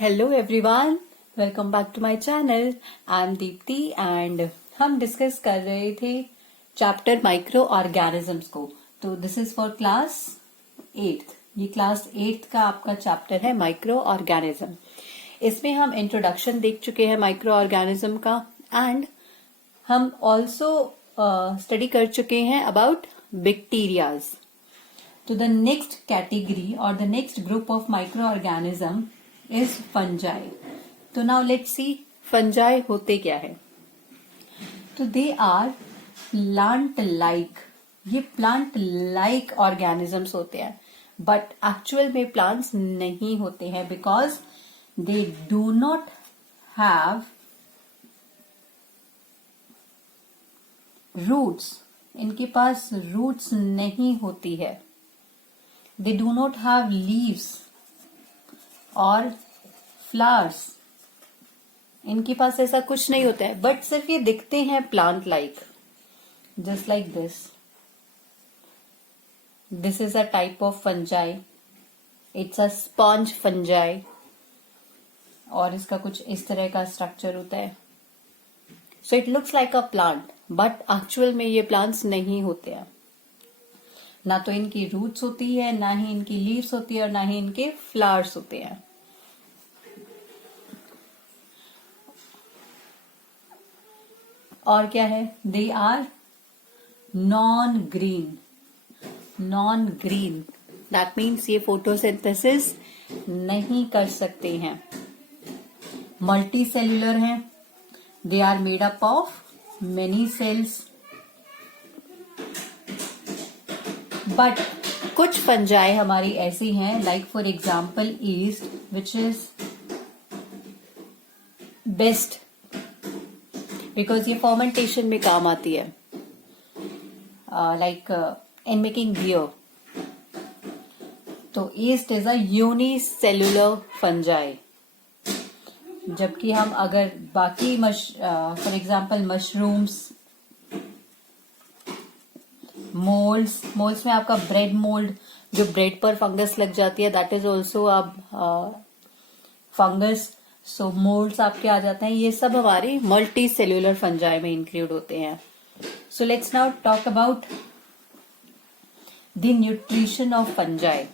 Hello everyone, welcome back to my channel. I am Deepti and हम discuss कर रहे थे चैप्टर माइक्रो ऑर्गेनिजम्स को। तो this is for class 8th। ये क्लास 8th का आपका चैप्टर है माइक्रो ऑर्गेनिज्म। इसमें हम इंट्रोडक्शन देख चुके हैं माइक्रो ऑर्गेनिज्म का एंड हम ऑल्सो स्टडी कर चुके हैं अबाउट बैक्टीरियाज। तो द नेक्स्ट कैटेगरी और the next group of microorganism is fungi. तो नाउ लेट्स सी फंजाई होते क्या है। तो दे आर प्लांट लाइक, ये प्लांट लाइक ऑर्गेनिजम्स होते हैं, बट एक्चुअल में प्लांट्स नहीं होते हैं because they do not have roots. इनके पास रूट्स नहीं होती है। They do not have leaves और फ्लावर्स। इनके पास ऐसा कुछ नहीं होता है, बट सिर्फ ये दिखते हैं plant like, just like this. This is a type of fungi, it's a sponge fungi, और इसका कुछ इस तरह का स्ट्रक्चर होता है। So it looks like a plant, but actual में ये प्लांट्स नहीं होते हैं। ना तो इनकी रूट्स होती है, ना ही इनकी लीव्स होती है, और ना ही इनके फ्लावर्स होते हैं। और क्या है, they are non green. Non green that means ये फोटोसिंथेसिस नहीं कर सकते हैं। मल्टी सेल्यूलर हैं। They are made up of many cells. But कुछ फंजाई हमारी ऐसी हैं, like for example yeast which is best because ये फर्मेंटेशन में काम आती है, लाइक इन मेकिंग बियर। तो yeast is a unicellular fungi. जबकि हम अगर बाकी फॉर एग्जाम्पल मशरूम्स, मोल्ड्स में आपका ब्रेड मोल्ड, जो ब्रेड पर फंगस लग जाती है, that is also a fungus. So moulds आपके आ जाते हैं। ये सब हमारी मल्टी सेल्यूलर फंजाई में इंक्लूड होते हैं। So let's now talk about the nutrition of fungi.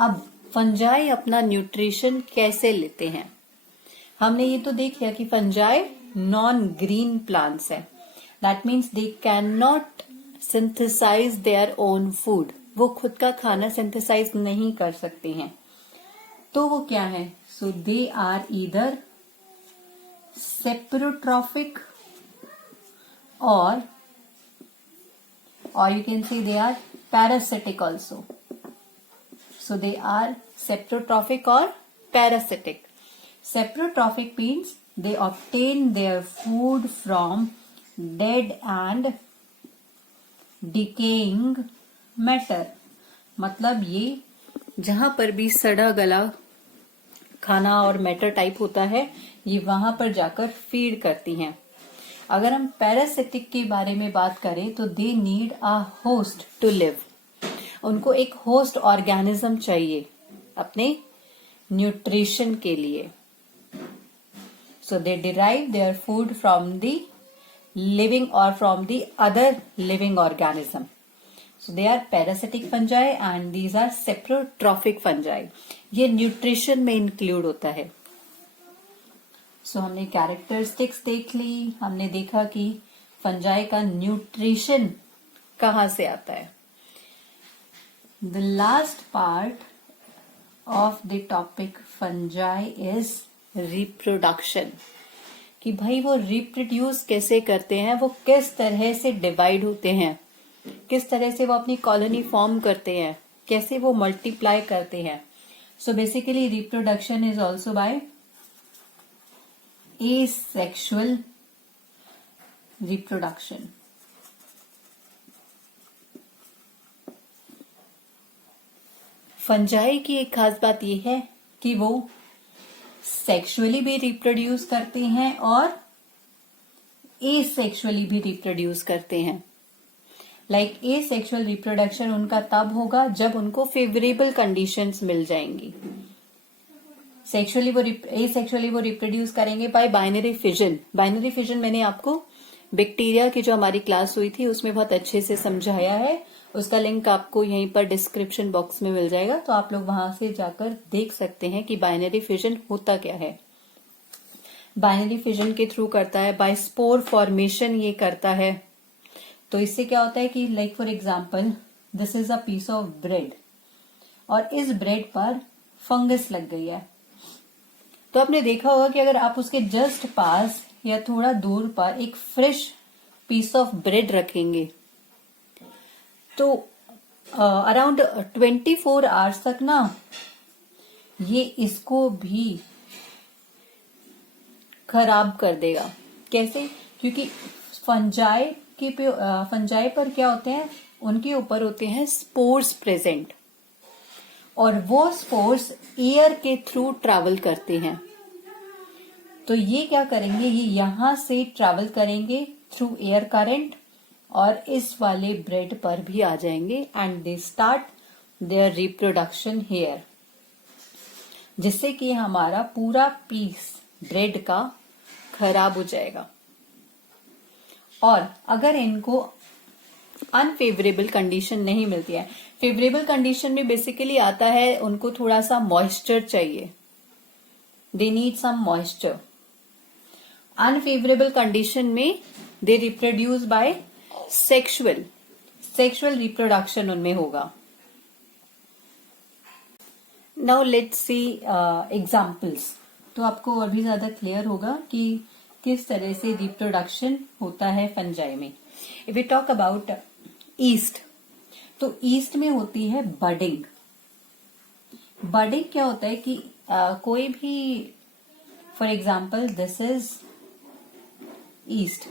अब फंजाई अपना न्यूट्रिशन कैसे लेते हैं। हमने ये तो देख लिया कि फंजाई नॉन ग्रीन प्लांट्स है। That means they can not synthesise their own food. वो खुद का खाना सिंथेसाइज नहीं कर सकते हैं। तो वो क्या है? So they are either saprotrophic और you can say they are parasitic also. So they are saprotrophic और parasitic. Saprotrophic means they obtain their food from dead and decaying matter। मतलब ये जहां पर भी सड़ा गला खाना और मैटर टाइप होता है, ये वहां पर जाकर फीड करती हैं। अगर हम पैरासिटिक के बारे में बात करें तो they need a host to live. उनको एक होस्ट ऑर्गेनिज्म चाहिए अपने न्यूट्रिशन के लिए। So they derive their food from the living or from the other living organism. So they are parasitic fungi and these are saprotrophic fungi. ये nutrition में include होता है। So हमने कैरेक्टरिस्टिक्स देख ली। हमने देखा कि फंजाई का न्यूट्रिशन कहाँ से आता है। The last part of the topic fungi is reproduction, कि भाई वो रिप्रोड्यूस कैसे करते हैं, वो किस तरह से डिवाइड होते हैं, किस तरह से वो अपनी कॉलोनी फॉर्म करते हैं, कैसे वो मल्टीप्लाई करते हैं। So basically reproduction is also by asexual reproduction. Fungi की एक खास बात यह है कि वो सेक्सुअली भी रिप्रोड्यूस करते हैं और एसेक्सुअली भी रिप्रोड्यूस करते हैं। लाइक ए सेक्सुअल रिप्रोडक्शन उनका तब होगा जब उनको फेवरेबल कंडीशंस मिल जाएंगी। सेक्सुअली वो रिप्रोड्यूस करेंगे bye binary fission. Binary fission मैंने आपको बैक्टीरिया की जो हमारी क्लास हुई थी उसमें बहुत अच्छे से समझाया है, उसका लिंक आपको यहीं पर डिस्क्रिप्शन बॉक्स में मिल जाएगा, तो आप लोग वहां से जाकर देख सकते हैं कि बाइनरी फिजन होता क्या है। बाइनरी फिजन के थ्रू करता है, बाय स्पोर फॉर्मेशन ये करता है। तो इससे क्या होता है कि like for example this is a piece of bread और इस ब्रेड पर फंगस लग गई है। तो आपने देखा होगा कि अगर आप उसके जस्ट पास या थोड़ा दूर पर एक फ्रेश पीस ऑफ ब्रेड रखेंगे तो अराउंड 24 आवर्स तक ना ये इसको भी खराब कर देगा। कैसे? क्योंकि फंजाई पर क्या होते हैं, उनके ऊपर होते हैं स्पोर्स प्रेजेंट और वो स्पोर्स एयर के थ्रू ट्रैवल करते हैं। तो ये क्या करेंगे, ये यहां से ट्रैवल करेंगे थ्रू एयर करंट और इस वाले ब्रेड पर भी आ जाएंगे and they start their reproduction here, जिससे कि हमारा पूरा पीस ब्रेड का खराब हो जाएगा। और अगर इनको अनफेवरेबल कंडीशन नहीं मिलती है, फेवरेबल कंडीशन में बेसिकली आता है उनको थोड़ा सा मॉइस्चर चाहिए, they need some moisture. Unfavourable condition में they reproduce by sexual reproduction उनमें होगा। नाउ लेट्स सी एग्जाम्पल्स, तो आपको और भी ज्यादा क्लियर होगा कि किस तरह से रिप्रोडक्शन होता है फंजाई में। If we talk about yeast, तो ईस्ट में होती है बडिंग। बडिंग क्या होता है कि कोई भी, for example this is east,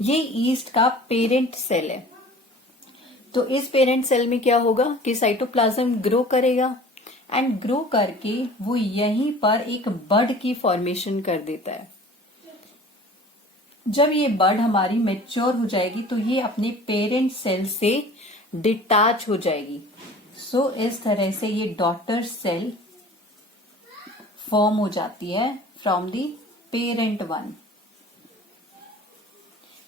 ये ईस्ट का पेरेंट सेल है। तो इस पेरेंट सेल में क्या होगा कि साइटोप्लाज्म ग्रो करेगा एंड ग्रो करके वो यहीं पर एक बड की फॉर्मेशन कर देता है। जब ये बड हमारी मैच्योर हो जाएगी तो ये अपने पेरेंट सेल से डिटैच हो जाएगी। सो इस तरह से ये डॉटर सेल फॉर्म हो जाती है from the parent one.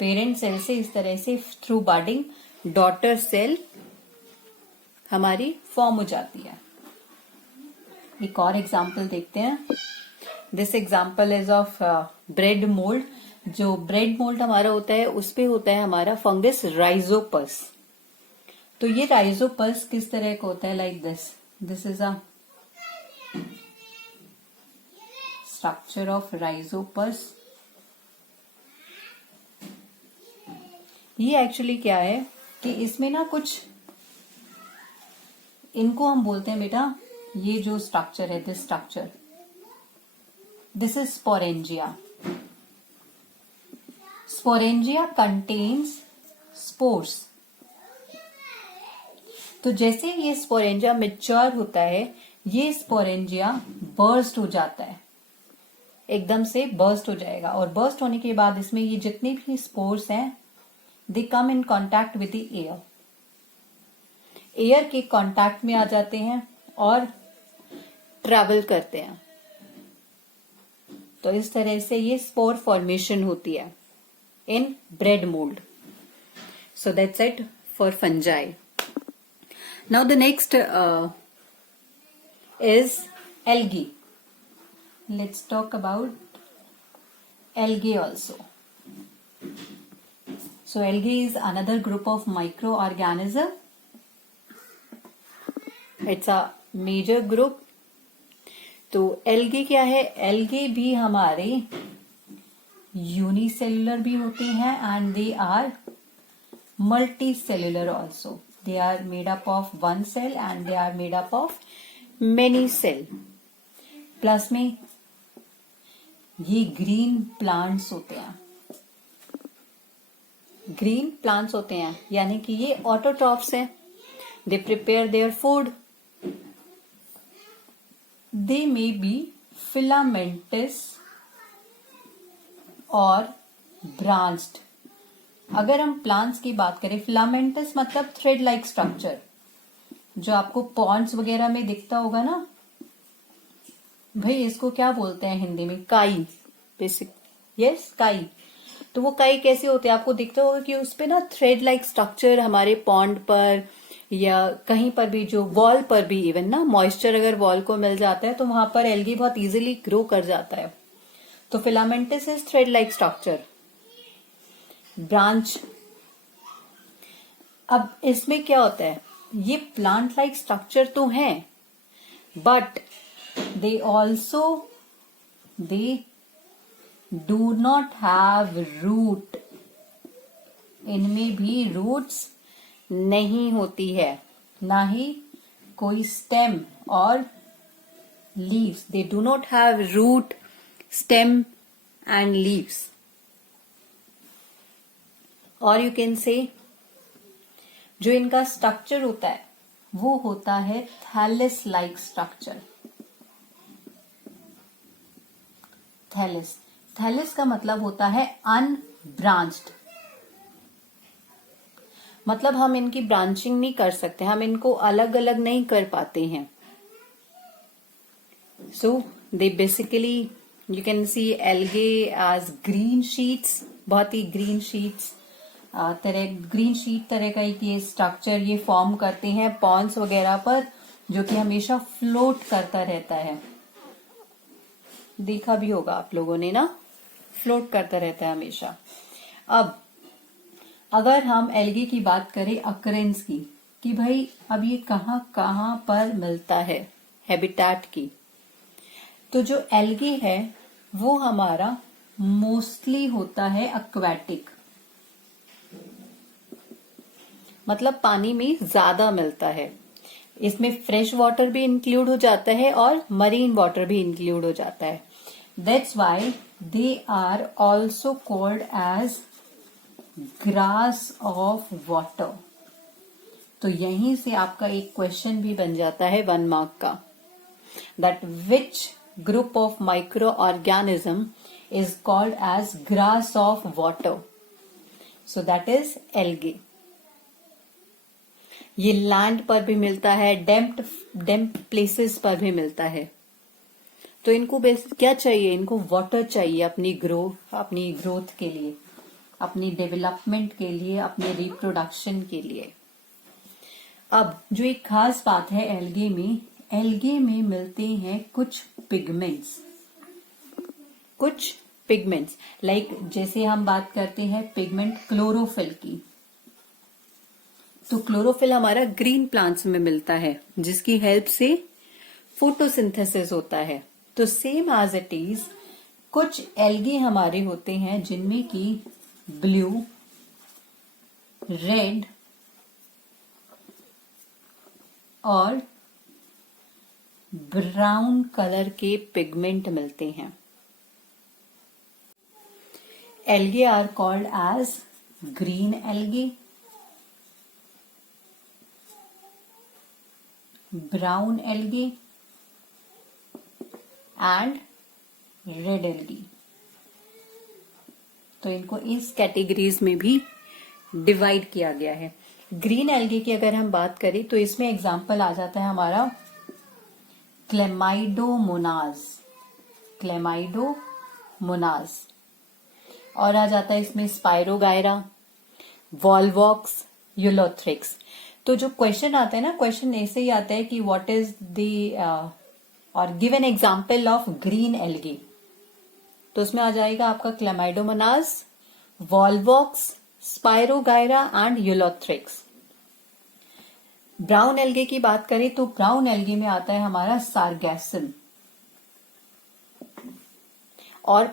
Parent cell से इस तरह से थ्रू बडिंग डॉटर सेल हमारी फॉर्म हो जाती है। एक और एग्जाम्पल देखते हैं। This example is of bread mould. जो ब्रेड मोल्ड हमारा होता है उस पे होता है हमारा फंगस राइजोपस। तो ये राइजोपस किस तरह का होता है, like this is a structure of Rhizopus. ये एक्चुअली क्या है कि इसमें ना कुछ, इनको हम बोलते हैं बेटा, ये जो स्ट्रक्चर है this is sporangia. Sporangia contains spores. तो जैसे ये स्पोरेंजिया मैच्योर होता है, ये स्पोरेंजिया बर्स्ट हो जाता है, एकदम से बर्स्ट हो जाएगा। और बर्स्ट होने के बाद इसमें ये जितने भी स्पोर्स हैं they come in contact with the air, air के कॉन्टैक्ट में आ जाते हैं और ट्रैवल करते हैं। तो इस तरह से ये स्पोर फॉर्मेशन होती है in bread mould. So that's it for fungi. Now the next is algae. Let's talk about algae also. So algae is another group of microorganism. It's a major group. तो algae क्या है? algae भी हमारे unicellular भी होते हैं and they are multicellular also. They are made up of one cell and they are made up of many cell. Plus में ये ग्रीन प्लांट्स होते हैं। ग्रीन प्लांट्स होते हैं यानी कि ये ऑटोट्रॉफ्स हैं। They prepare their food. They may be filamentous और ब्रांच्ड। अगर हम प्लांट्स की बात करें, फिलामेंटस मतलब थ्रेड लाइक स्ट्रक्चर, जो आपको पॉन्ड्स वगैरह में दिखता होगा ना भाई, इसको क्या बोलते हैं हिंदी में? काई, बेसिक, यस काई। तो वो काई कैसे होते हैं? आपको दिखता होगा कि उस पे ना थ्रेड लाइक स्ट्रक्चर हमारे पॉन्ड पर या कहीं पर भी, जो वॉल पर भी, इवन ना मॉइस्चर अगर वॉल को मिल जाता है तो वहां पर एल्गी बहुत इजीली ग्रो कर जाता है। तो filamentous is thread like structure. Branch, अब इसमें क्या होता है, ये प्लांट लाइक स्ट्रक्चर तो है, but they also they do not have root. इनमें भी रूट्स नहीं होती है, ना ही कोई स्टेम और leaves. They do not have root, stem and leaves. और यू कैन से जो इनका स्ट्रक्चर होता है वो होता है थैलिस लाइक स्ट्रक्चर। थैलिस, थैलिस का मतलब होता है अनब्रांच्ड, मतलब हम इनकी ब्रांचिंग नहीं कर सकते, हम इनको अलग अलग नहीं कर पाते हैं। So they basically, you can see algae as green sheets, बहुत ही ग्रीन शीट्स तरह, ग्रीन शीट तरह का एक ये स्ट्रक्चर ये फॉर्म करते हैं पॉन्ड्स वगैरह पर, जो कि हमेशा फ्लोट करता रहता है। देखा भी होगा आप लोगों ने ना, फ्लोट करता रहता है हमेशा। अब अगर हम एल्गी की बात करें अकरेंस की, कि भाई अब ये कहाँ कहाँ पर मिलता है हैबिटेट की, तो जो एल्गी है वो हमारा मोस्टली होता है एक्वेटिक, मतलब पानी में ज्यादा मिलता है। इसमें फ्रेश वाटर भी इंक्लूड हो जाता है और मरीन वाटर भी इंक्लूड हो जाता है। That's why they are also called as grass of water. तो यहीं से आपका एक क्वेश्चन भी बन जाता है 1 मार्क का, that which group of microorganism is called as grass of water. So that is algae. ये लैंड पर भी मिलता है, डेम्प प्लेसेस पर भी मिलता है। तो इनको क्या चाहिए? इनको वाटर चाहिए अपनी ग्रोथ के लिए, अपनी डेवलपमेंट के लिए, अपने रिप्रोडक्शन के लिए। अब जो एक खास बात है एल्गे में मिलते हैं कुछ पिगमेंट्स, लाइक जैसे हम बात करते हैं पिगमेंट क्लोरोफिल की, तो क्लोरोफिल हमारा ग्रीन प्लांट्स में मिलता है, जिसकी हेल्प से फोटोसिंथेसिस होता है। तो सेम एज इट इज कुछ एल्गे हमारे होते हैं जिनमें की ब्लू, रेड और ब्राउन कलर के पिगमेंट मिलते हैं। Algae are called as green algae, brown algae and red algae. तो इनको इस कैटेगरीज में भी डिवाइड किया गया है। ग्रीन एल्गे की अगर हम बात करें तो इसमें एग्जांपल आ जाता है हमारा क्लेमाइडोमोनाज, और आ जाता है इसमें स्पाइरोगायरा, वॉलवॉक्स, यूलोथ्रिक्स। तो जो क्वेश्चन आता है ना, क्वेश्चन ऐसे ही आता है कि व्हाट इज द और give an example of green algae, तो उसमें आ जाएगा आपका क्लेमाइडोमोनाज, Volvox, spirogyra and Ulothrix. Brown algae की बात करें तो ब्राउन एल्गे में आता है हमारा सारगैसम और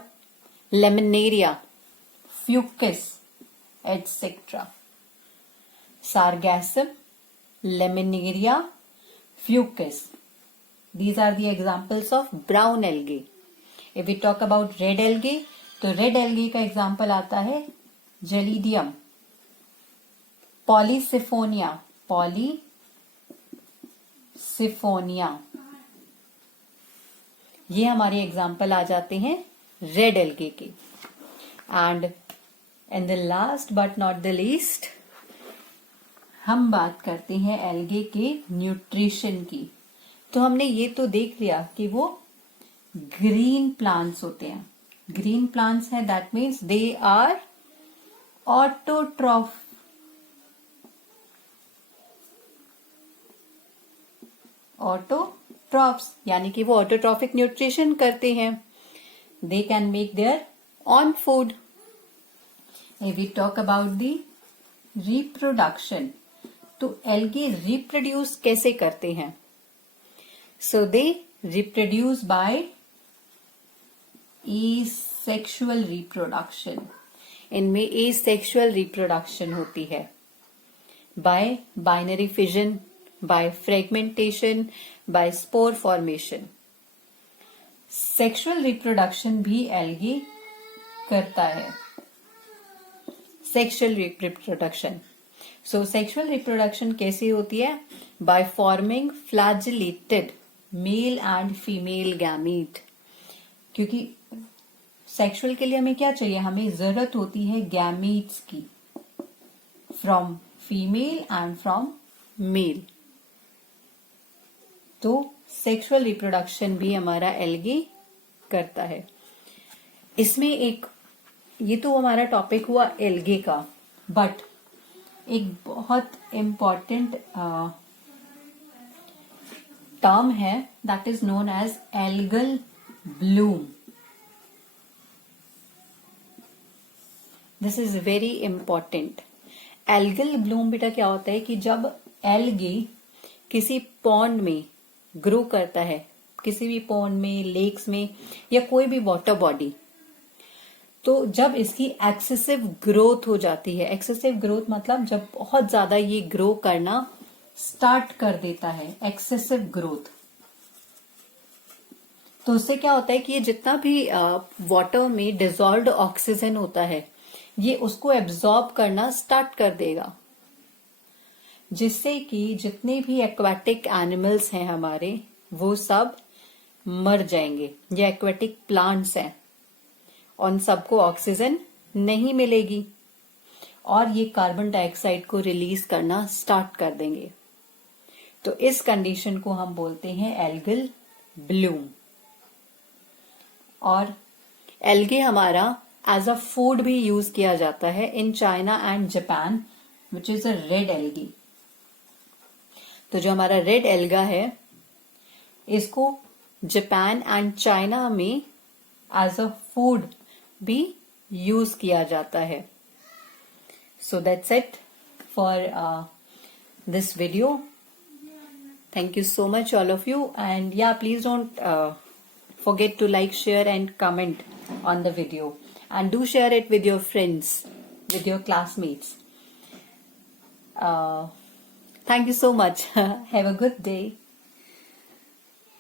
laminaria, fucus etcetera. Sargassum, laminaria, fucus, these are the examples of brown algae. If we talk about red algae, तो रेड algae का एग्जाम्पल आता है जेलिडियम, पॉलीसिफोनिया, ये हमारे एग्जाम्पल आ जाते हैं रेड एल्गे के। And and the last but not the least हम बात करते हैं एल्गे के न्यूट्रिशन की। तो हमने ये तो देख लिया कि वो ग्रीन प्लांट्स होते हैं। ग्रीन प्लांट्स है that means they are autotroph. Autotrophs यानी कि वो ऑटोट्रॉफिक न्यूट्रिशन करते हैं। They can make their own food. If we talk about the reproduction, तो एल्गे रिप्रोड्यूस कैसे करते हैं? So they reproduce by asexual reproduction. इनमें एसेक्सुअल रिप्रोडक्शन होती है by binary fission, by fragmentation, by spore formation. Sexual reproduction भी algae करता है। Sexual reproduction, so sexual reproduction कैसी होती है? By forming flagellated male and female gamete. क्योंकि सेक्सुअल के लिए हमें क्या चाहिए? हमें जरूरत होती है गैमीट्स की, from female and from male. तो सेक्सुअल रिप्रोडक्शन भी हमारा एल्गे करता है। इसमें एक, ये तो हमारा टॉपिक हुआ एल्गे का, बट एक बहुत इम्पॉर्टेंट टर्म है that is known as algal bloom. This is very important. Algal bloom बेटा क्या होता है कि जब एल्गे किसी पॉन्ड में ग्रो करता है, किसी भी पॉन्ड में, लेक्स में या कोई भी वाटर बॉडी, तो जब इसकी एक्सेसिव ग्रोथ हो जाती है, एक्सेसिव ग्रोथ मतलब जब बहुत ज्यादा ये ग्रो करना स्टार्ट कर देता है, एक्सेसिव ग्रोथ, तो उससे क्या होता है कि ये जितना भी वाटर में डिजॉल्व्ड ऑक्सीजन होता है ये उसको एब्जॉर्ब करना स्टार्ट कर देगा, जिससे कि जितने भी एक्वाटिक एनिमल्स हैं हमारे वो सब मर जाएंगे। ये एक्वाटिक प्लांट्स हैं, उन सबको ऑक्सीजन नहीं मिलेगी और ये कार्बन डाइऑक्साइड को रिलीज करना स्टार्ट कर देंगे। तो इस कंडीशन को हम बोलते हैं एल्गल ब्लूम। और एल्गे हमारा एज अ फूड भी यूज किया जाता है in China and Japan, which is a red algae. तो जो हमारा रेड एल्गा है इसको जापान एंड चाइना में एज अ फूड भी यूज किया जाता है। सो that's it for this video. Thank you so much all of you, and yeah, please don't forget to like, share and comment on the video, and do share it with your friends, with your classmates. Thank you so much. Have a good day.